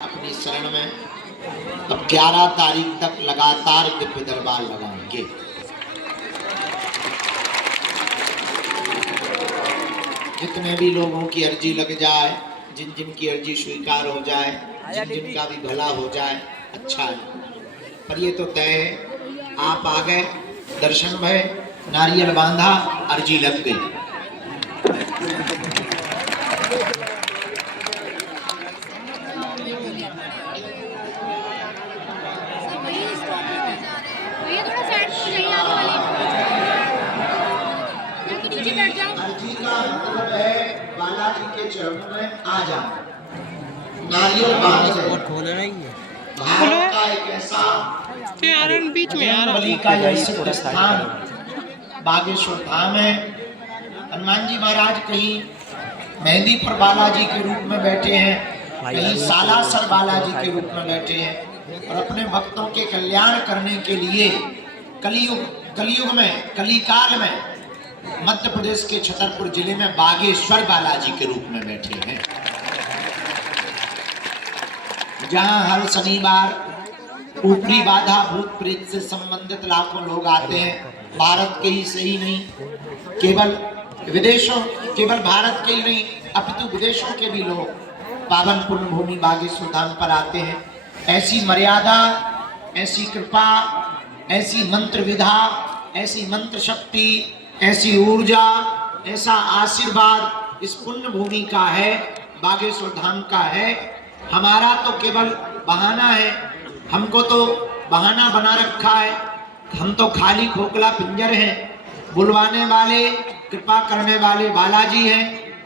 अपनी शरण में अब 11 तारीख तक लगातार दिव्य दरबार लगाएंगे। जितने भी लोगों की अर्जी लग जाए, जिन जिन की अर्जी स्वीकार हो जाए, जिन जिन का भी भला हो जाए, अच्छा है। पर ये तो तय है, आप आ गए, दर्शन भय, नारियल बांधा, अर्जी लग गई। अर्जी का मतलब है बालाजी के चरणों में आ जाना, नारियल बांधना। भारत का एक ऐसा बीच में बलि का सिद्ध स्थान बागेश्वर धाम है। हनुमान जी महाराज कहीं मेहंदीपुर बालाजी के रूप में बैठे हैं, कहीं सालासर बालाजी के रूप में बैठे हैं, और अपने भक्तों के कल्याण करने के लिए कलियुग में, कलिकाल में मध्य प्रदेश के छतरपुर जिले में बागेश्वर बालाजी के रूप में बैठे हैं, जहां हर शनिवार ऊपरी बाधा भूत प्रेत से संबंधित लाखों लोग आते हैं। भारत के ही सही नहीं, केवल भारत के ही नहीं अपितु विदेशों के भी लोग पावन पुण्य भूमि बागेश्वर धाम पर आते हैं। ऐसी मर्यादा, ऐसी कृपा, ऐसी मंत्र विधा, ऐसी मंत्र शक्ति, ऐसी ऊर्जा, ऐसा आशीर्वाद इस पुण्य भूमि का है, बागेश्वर धाम का है। हमारा तो केवल बहाना है, हमको तो बहाना बना रखा है, हम तो खाली खोखला पिंजर हैं। बुलवाने वाले, कृपा करने वाले बालाजी हैं।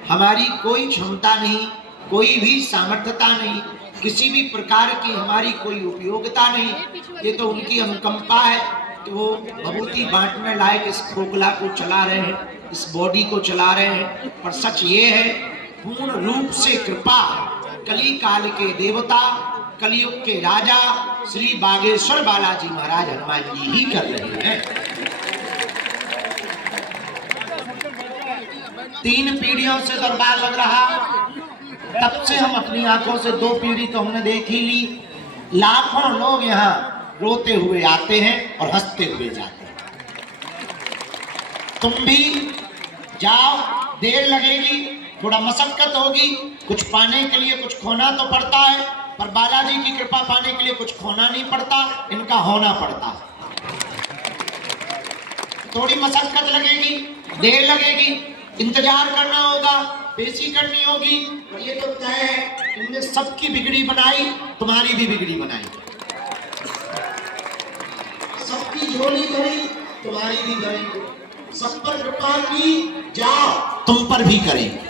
हमारी कोई क्षमता नहीं, कोई भी सामर्थ्यता नहीं, किसी भी प्रकार की हमारी कोई उपयोगिता नहीं। ये तो उनकी अनुकंपा है कि वो भभूति बांटने लायक इस खोखला को चला रहे हैं, इस बॉडी को चला रहे हैं। पर सच ये है, पूर्ण रूप से कृपा कली काल के देवता, कलियुग के राजा श्री बागेश्वर बालाजी महाराज हनुमान जी ही कर रहे हैं। 3 पीढ़ियों से दरबार लग रहा, तब से हम अपनी आंखों से 2 पीढ़ी तो हमने देख ही ली। लाखों लोग यहाँ रोते हुए आते हैं और हंसते हुए जाते हैं। तुम भी जाओ, देर लगेगी, थोड़ा मशक्कत होगी, कुछ पाने के लिए कुछ खोना तो पड़ता है, पर बालाजी की कृपा पाने के लिए कुछ खोना नहीं पड़ता, इनका होना पड़ता है। थोड़ी मशक्कत लगेगी, देर लगेगी, इंतजार करना होगा, पेशी करनी होगी, और ये तो तय है, इनने सबकी बिगड़ी बनाई, तुम्हारी भी बिगड़ी बनाई। सबकी झोली भरी, तुम्हारी भी भरी। सब पर कृपा की, जाओ तुम पर भी करेंगे।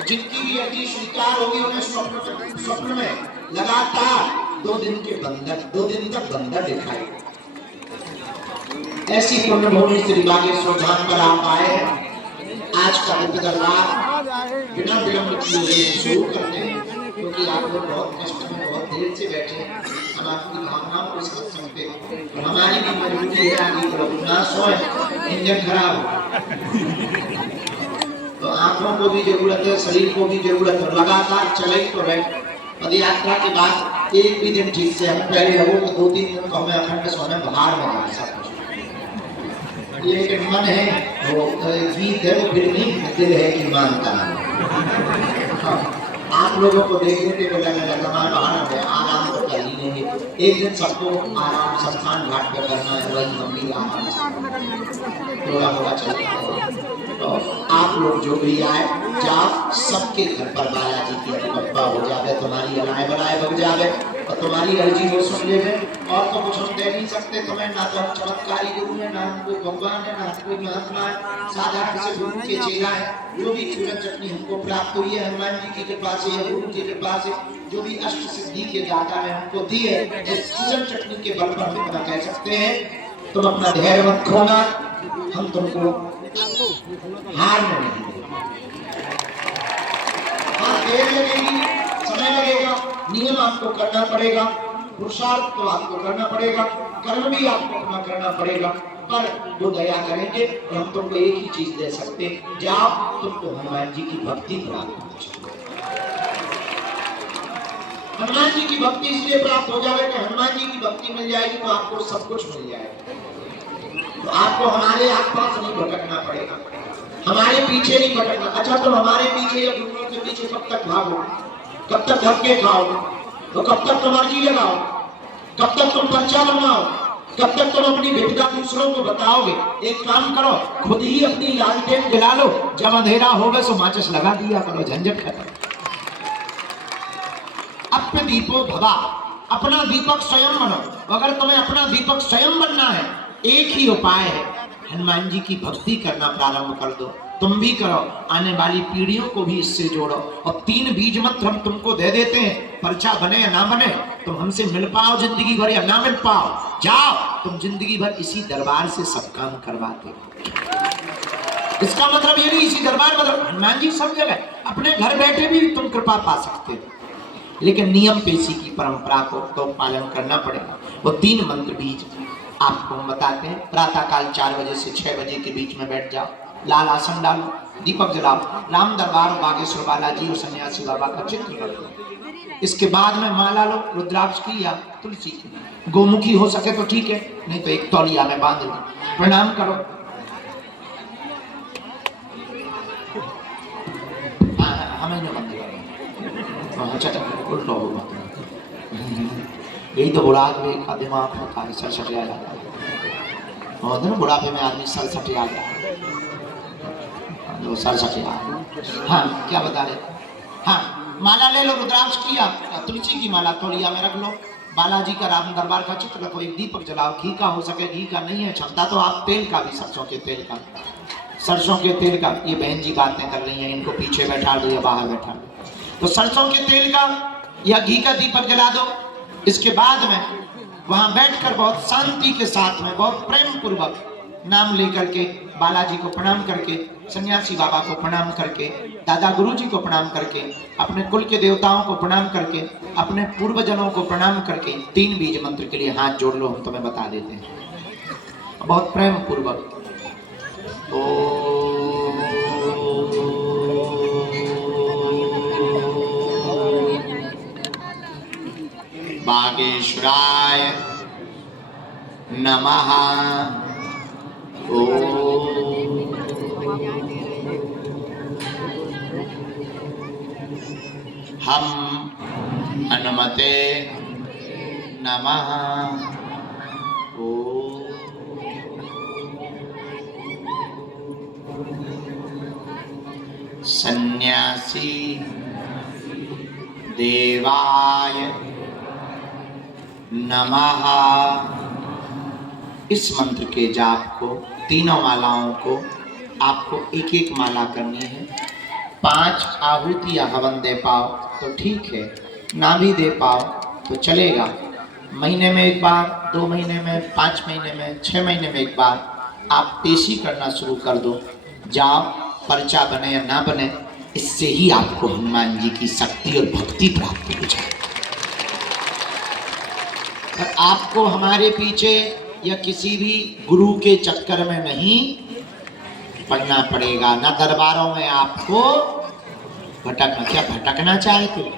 जिनकी भी अर्जी स्वीकार होगी उन्हें स्वप्न में लगातार 2 दिन तक बंदर दिखाई। ऐसी पुण्य भूमि श्री बागेश्वर धाम पर आप आए हैं। आज का दिव्य दरबार बिना विलंब किए शुरू करते हैं, क्योंकि आप लोग बहुत कष्ट में बहुत देर से बैठे हैं, हम आपकी भावनाओं को समझ सकते हैं। हमारी भी मजबूरी है, आगे ना सोए, इंजन खराब हो तो आंखों को भी जरूरत है, शरीर को भी जरूरत है, लगातार चले तो रहे। पद यात्रा के बाद एक भी दिन ठीक से हम पहले लोगों को 2-3 दिन को हमें अखंड सोने बाहर में जाए सब कुछ। लेकिन मन है वो गीत है, वो फिर भी दिल है कि मानता है। आप लोगों को देखने के लिए हमारे बाहर है, आराम तो कर ही लेंगे। एक दिन सबको आराम संस्थान घाट पे करना है, वही हम भी आराम थोड़ा होगा चलता। तो आप लोग जो भी आए, जाओ, सबके घर पर बालाजी की अनुकंपा हो जाए, तुम्हारी अलाय बलाय बग जाए और तुम्हारी अर्जी वो सुन ले। और तो कुछ हम दे नहीं सकते तुम्हें, ना तो हम चमत्कारी गुरु है, ना हम कोई भगवान है, ना कोई महात्मा है, साधारण से गुरु के चेला है। जो भी चूरन चटनी हमको प्राप्त हुई है हनुमान जी की कृपा से, गुरु की कृपा से, जो भी अष्ट सिद्धि के दाता है हमको दी है, इस चूरन चटनी के बल पर हम इतना कह सकते हैं। तुम अपना धैर्य मत खोना, हम तुमको हार में नहीं देंगे। हाँ, देर लगेगी, समय लगेगा, नियम आपको करना पड़ेगा, पुरुषार्थ तो आपको करना पड़ेगा, कर्म भी आपको अपना करना पड़ेगा, पर वो दया करेंगे। और हम तुमको एक ही चीज दे सकते, जाओ तुमको हनुमान जी की भक्ति प्राप्त हो। हनुमान जी की भक्ति इसलिए प्राप्त हो जाए कि हनुमान जी की भक्ति मिल जाएगी तो आपको सब कुछ मिल जाएगा। तो आपको हमारे आसपास नहीं भटकना पड़ेगा, हमारे पीछे नहीं भटकना। अच्छा तो हमारे पीछे या गुरुओं के पीछे कब तक भागो, कब तक धक्के खाओ, तो कब तक तुम अर्जी लगाओ, कब तक तुम पर्चा बनवाओ, कब तक तुम अपनी विपदा दूसरों को बताओगे। एक काम करो, खुद ही अपनी लालटेन जला लो, जब अंधेरा होगा तो माचिस लगा दिया करो, झंझट खत्म। अपने दीपो भवा, अपना दीपक स्वयं बनो। अगर तुम्हें अपना दीपक स्वयं बनना है, एक ही उपाय है, हनुमान जी की भक्ति करना प्रारंभ कर दो। तुम भी करो, आने वाली पीढ़ियों को भी इससे जोड़ो। और 3 बीज मंत्र हम तुमको दे देते हैं, पर्चा बने या ना बने, तुम हमसे मिल पाओ जिंदगी भर या ना मिल पाओ, जाओ तुम जिंदगी भर इसी दरबार से सब काम करवाते। इसका मतलब ये नहीं इसी दरबार मतलब हनुमान जी सब जगह, अपने घर बैठे भी तुम कृपा पा सकते हो, लेकिन नियम पेशी की परंपरा को तो पालन करना पड़ेगा। वो 3 मंत्र बीज आपको हम बताते हैं। प्रातः काल 4 बजे से 6 बजे के बीच में बैठ जाओ, लाल आसन डालो, दीपक जलाओ, राम दरबार बागेश्वर बालाजी और सन्यासी बाबा का चित्र रखो। इसके बाद में माला लो, रुद्राक्ष की या तुलसी की, गोमुखी हो सके तो ठीक है, नहीं तो एक तौलिया में बांध लो, प्रणाम करो। हमें न बंद करो, उल्टा होगा, यही तो बुढ़ापे का दिमाग होता है, सर सटिया जाता है ना, बुढ़ापे में आदमी सर सटिया जाता है, सर सटिया। हाँ क्या बता रहे, हाँ माला ले लो, रुद्राक्ष की या तुलसी की माला तौलिया में रख लो, बालाजी का राम दरबार का चित्र रखो, एक दीपक जलाओ, घी का हो सके, घी का नहीं है क्षमता तो आप तेल का भी, सरसों के तेल का, सरसों के तेल का। ये बहन जी बातें कर रही हैं, इनको पीछे बैठा दो या बाहर बैठा दो, तो सरसों के तेल का या घी का दीपक जला दो। इसके बाद में वहां बैठकर बहुत शांति के साथ में, बहुत प्रेम पूर्वक नाम लेकर के, बालाजी को प्रणाम करके, सन्यासी बाबा को प्रणाम करके, दादा गुरु जी को प्रणाम करके, अपने कुल के देवताओं को प्रणाम करके, अपने पूर्वजनों को प्रणाम करके 3 बीज मंत्र के लिए हाथ जोड़ लो, हम तुम्हें बता देते हैं बहुत प्रेम पूर्वक। बागेश्वराय नमः। हम हनुमते नमः। सन्यासी देवाय नमः। इस मंत्र के जाप को, तीनों मालाओं को आपको एक एक माला करनी है। 5 आहुति या हवन दे पाओ तो ठीक है, ना भी दे पाओ तो चलेगा। महीने में एक बार, 2 महीने में, 5 महीने में, 6 महीने में एक बार आप पेशी करना शुरू कर दो। जाओ, पर्चा बने या ना बने, इससे ही आपको हनुमान जी की शक्ति और भक्ति प्राप्त हो जाए। और आपको हमारे पीछे या किसी भी गुरु के चक्कर में नहीं पड़ना पड़ेगा, ना दरबारों में आपको भटकना। क्या भटकना चाहते हो?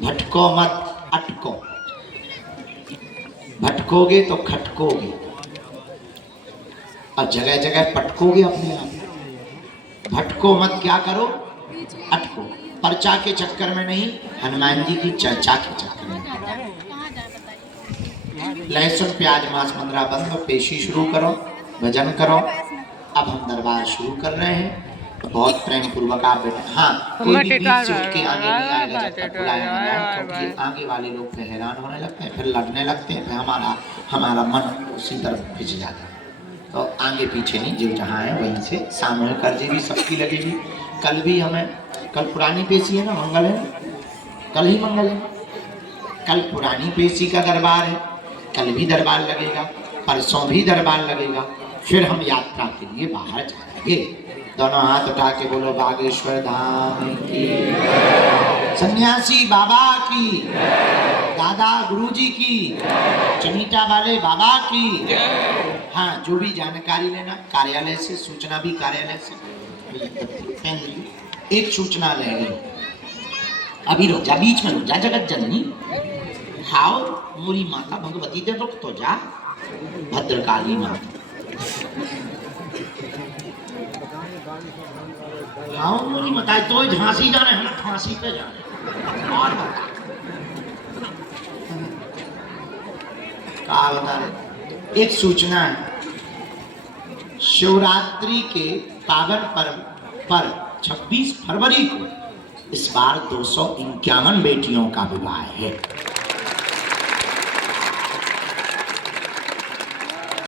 भटको मत, अटको। भटकोगे तो खटकोगे और जगह जगह पटकोगे अपने आप। भटको मत, क्या करो? अटको। पर्चा के चक्कर में नहीं, हनुमान जी की चर्चा के चक्कर में। लहसुन प्याज मांस मंद्रा बंद, पेशी शुरू करो, भजन करो। अब हम दरबार शुरू कर रहे हैं, तो बहुत प्रेम पूर्वक आप बैठे। हाँ, कोई भी बीच से उठ के आगे नहीं आएगा जब तक बुलाया ना जाए, क्योंकि आगे वाले लोग फिर हैरान होने लगते हैं, फिर लड़ने लगते हैं, फिर हमारा मन उसी तरफ खिंच जाता है। तो आगे पीछे नहीं, जो जहाँ है वहीं से सामूहिक अर्जी भी सबकी लगेगी। कल भी हमें, कल पुरानी पेशी है ना, मंगल है, कल ही मंगल है, कल पुरानी पेशी का दरबार है, कल भी दरबार लगेगा, परसों भी दरबार लगेगा। फिर हम यात्रा के लिए बाहर जाएंगे। दोनों हाथ उठा के बोलो बागेश्वर धाम की, सन्यासी बाबा की, दादा गुरुजी की, चनीटा वाले बाबा की। हाँ, जो भी जानकारी लेना कार्यालय से, सूचना भी कार्यालय से। एक सूचना लेंगे, अभी रुक जा, बीच में रुक जा जगत जननी। हाओ मोरी माता भगवती दे रुक तो जा, भद्रकाली माता। हाओ मोरी माता तो झांसी जाने हम फांसी पे जाने। और बता क्या बता रहे? एक सूचना है, शिवरात्रि के पावन पर्व पर 26 फरवरी को इस बार 251 बेटियों का विवाह है।